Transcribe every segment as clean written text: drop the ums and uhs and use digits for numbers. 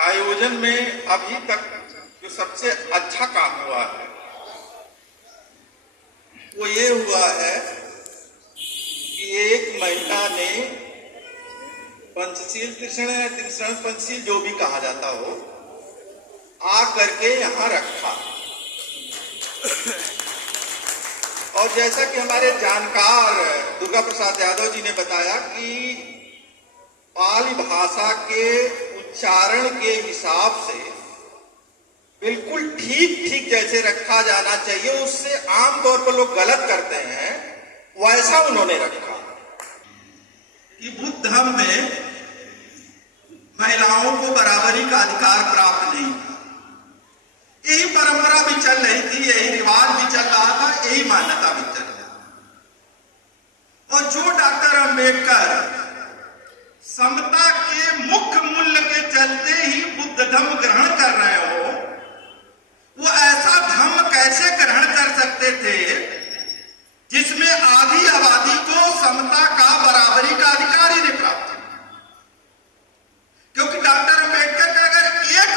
आयोजन में अभी तक जो सबसे अच्छा काम हुआ है वो ये हुआ है कि एक महिला ने पंचशील कृष्ण या त्रिशरण पंचशील जो भी कहा जाता हो आ करके यहाँ रखा। और जैसा कि हमारे जानकार दुर्गा प्रसाद यादव जी ने बताया कि पाली भाषा के उच्चारण के हिसाब से बिल्कुल ठीक ठीक जैसे रखा जाना चाहिए, उससे आमतौर पर लोग गलत करते हैं, वैसा उन्होंने रखा। कि बुद्ध धर्म में महिलाओं को बराबरी का अधिकार प्राप्त नहीं था। यही परंपरा भी चल रही थी, यही रिवाज भी चल रहा था, यही मान्यता भी चल रही थी। और जो डॉक्टर अंबेडकर समता के मुख्य मूल्य के चलते ही बुद्ध धर्म ग्रहण कर रहे हो, वो ऐसा धर्म कैसे ग्रहण कर सकते थे जिसमें आधी आबादी को समता का बराबरी का अधिकार ही नहीं प्राप्त? क्योंकि डॉक्टर अंबेडकर का अगर एक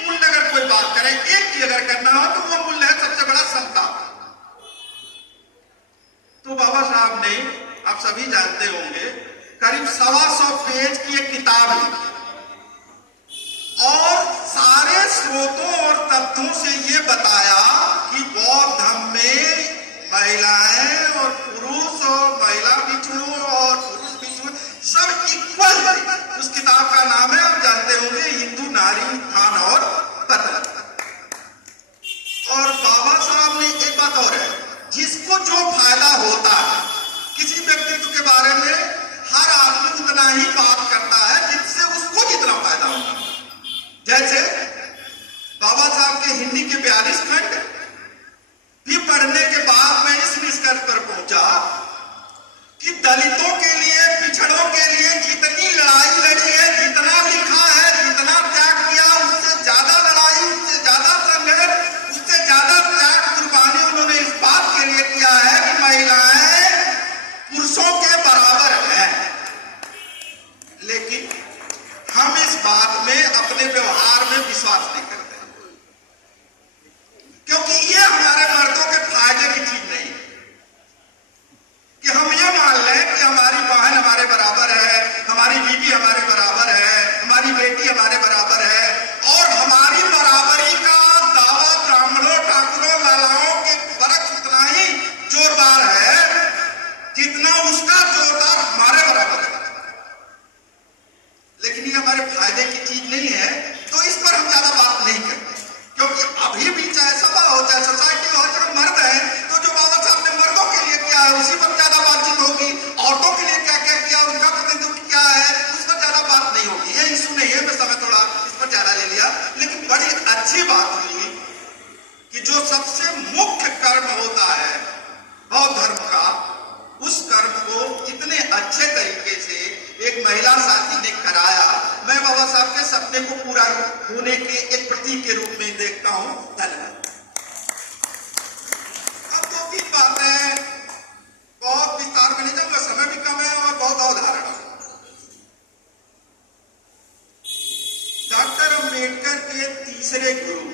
मूल्य अगर कोई बात करे, एक की अगर करना हो तो वो मूल्य है सबसे बड़ा समता। तो बाबा साहब ने, आप सभी जानते होंगे, करीब 125 पेज की एक किताब लिखी और सारे स्रोतों और तथ्यों से ये बताया कि बौद्ध धर्म में महिलाएं और पुरुष और महिला बिछड़ों और पुरुष बिछड़ों सब इक्वल थे। उस किताब का नाम है, आप जानते होंगे, हिंदू नारी उत्थान और पतन। और बाबा साहब ने एक बात और है, जिसको जो फायदा होता है, किसी व्यक्तित्व के बारे में हर आदमी उतना ही बात करता है जिससे उसको जितना फायदा होगा। जैसे बाबा साहब के हिंदी के 42 खंड भी पढ़ने के बाद मैं इस निष्कर्ष पर पहुंचा कि दलितों के लिए, पिछड़ों के लिए जितनी लड़ाई लड़ी है, जितना लिखा है, जितना त्याग किया, उससे ज्यादा लड़ाई, उससे ज्यादा संघर्ष, उससे ज्यादा त्याग, कुर्बानी उन्होंने इस बात के लिए किया है कि महिलाएं पुरुषों के बराबर हैं। लेकिन हम इस बात में अपने व्यवहार में विश्वास नहीं करते, क्योंकि ये हमारे मर्दों के फायदे की चीज नहीं कि हम ये मान लें कि हमारी बहन हमारे बराबर है, हमारी बीवी हमारे बराबर है, हमारी बेटी हमारे बराबर है, और हमारी बराबरी का दावा ब्राह्मणों, ठाकुरों, लालाओं के फर्क उतना ही जोरदार है जितना उसका जोरदार हमारे बराबर है। लेकिन ये हमारे फायदे की चीज नहीं है, तो इस पर हम ज्यादा बात नहीं करते, क्योंकि अभी भी चाहे सभा हो, चाहे सोसाइटी हो, चाहे मर्द है, तो जो बाबा साहब ने मर्दों के लिए किया है उसी पर ज्यादा बातचीत होगी। औरतों के लिए क्या क्या किया, उनका प्रतिनिधित्व क्या है, उस पर ज्यादा बात नहीं होगी। ये इशू नहीं है, मैं समय थोड़ा इस पर ज्यादा ले लिया। लेकिन बड़ी अच्छी बात हुई कि जो सबसे मुख्य कर्म होता है बौद्ध धर्म का, उस कर्म को इतने अच्छे तरीके से एक महिला साथी ने कराया। मैं बाबा साहब के सपने को पूरा होने के एक प्रतीक के रूप में देखता हूं। धन्यवाद। अब 2-3 बातें, बहुत विस्तार में नहीं जाऊंगा, समय भी कम है और बहुत अवधारणा। डॉक्टर अंबेडकर के तीसरे गुरु,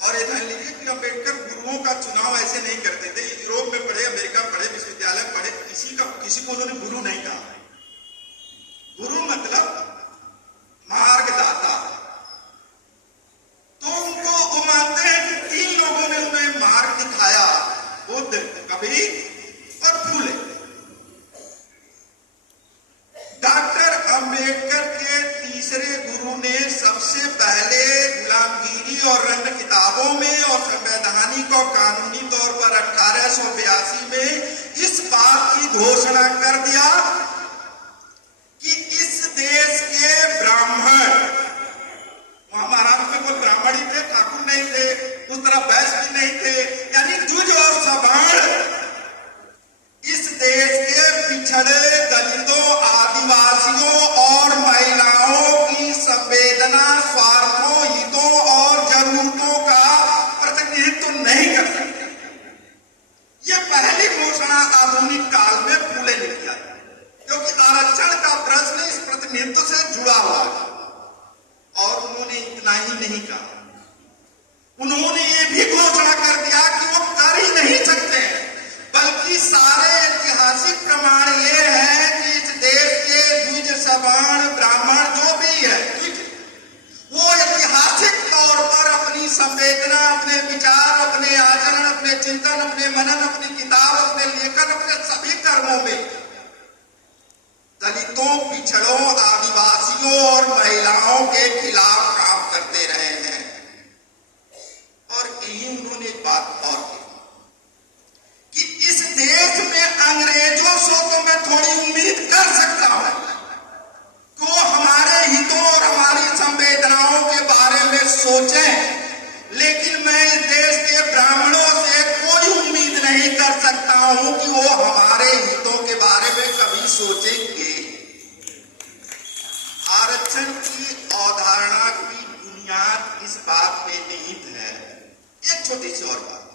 और ये ध्यान लीजिए कि अंबेडकर गुरुओं का चुनाव ऐसे नहीं करते थे। यूरोप में पढ़े, अमेरिका में पढ़े, विश्वविद्यालय में पढ़े, किसी को उन्होंने गुरु नहीं कहा। गुरु मतलब मार्गदाता। तो उनको वो मानते हैं कि 3 लोगों ने उन्हें मार्ग दिखाया, बुद्ध, कबीर और फूले। डॉक्टर अंबेडकर के तीसरे गुरु ने सबसे पहले गुलामगिरी और रंग किताबों में और संवैधानिक और कानूनी तौर पर 1882 में इस बात की घोषणा कर दिया कि इस देश के ब्राह्मण, महाराष्ट्र में कोई ब्राह्मण ही थे, ठाकुर नहीं थे, उस तरह वैश्य भी नहीं थे, यानी द्विज और सवर्ण इस देश के पिछड़े दलितों, आदिवासियों और महिलाओं की संवेदना, स्वार्थों, हितों और जरूरतों का प्रतिनिधित्व नहीं कर सकते। यह पहली घोषणा आधुनिक काल में फूले ने किया। प्रतिनिधित्व से जुड़ा हुआ है। और उन्होंने इतना ही नहीं कहा, उन्होंने ये भी घोषणा कर दिया कि वो कर ही नहीं सकते, बल्कि सारे ऐतिहासिक प्रमाण ये है कि इस देश के द्विज सवर्ण ब्राह्मण जो भी है वो ऐतिहासिक तौर पर अपनी संवेदना, अपने विचार, अपने आचरण, अपने चिंतन, अपने मनन, अपनी किताब, अपने लेखन, अपने सभी कर्मों में दलितों, पिछड़ों, आदिवासियों और महिलाओं के खिलाफ काम करते रहे हैं। और यही उन्होंने एक बात और की कि इस देश में अंग्रेजों से तो मैं थोड़ी उम्मीद कर सकता हूं कि वो हमारे हितों और हमारी संवेदनाओं के बारे में सोचें, लेकिन मैं इस देश के ब्राह्मणों से कोई उम्मीद नहीं कर सकता हूं कि वो हमारे हितों के बारे में कभी सोचेंगे। आरक्षण की अवधारणा की बुनियाद इस बात में निहित है। एक छोटी सी और बात,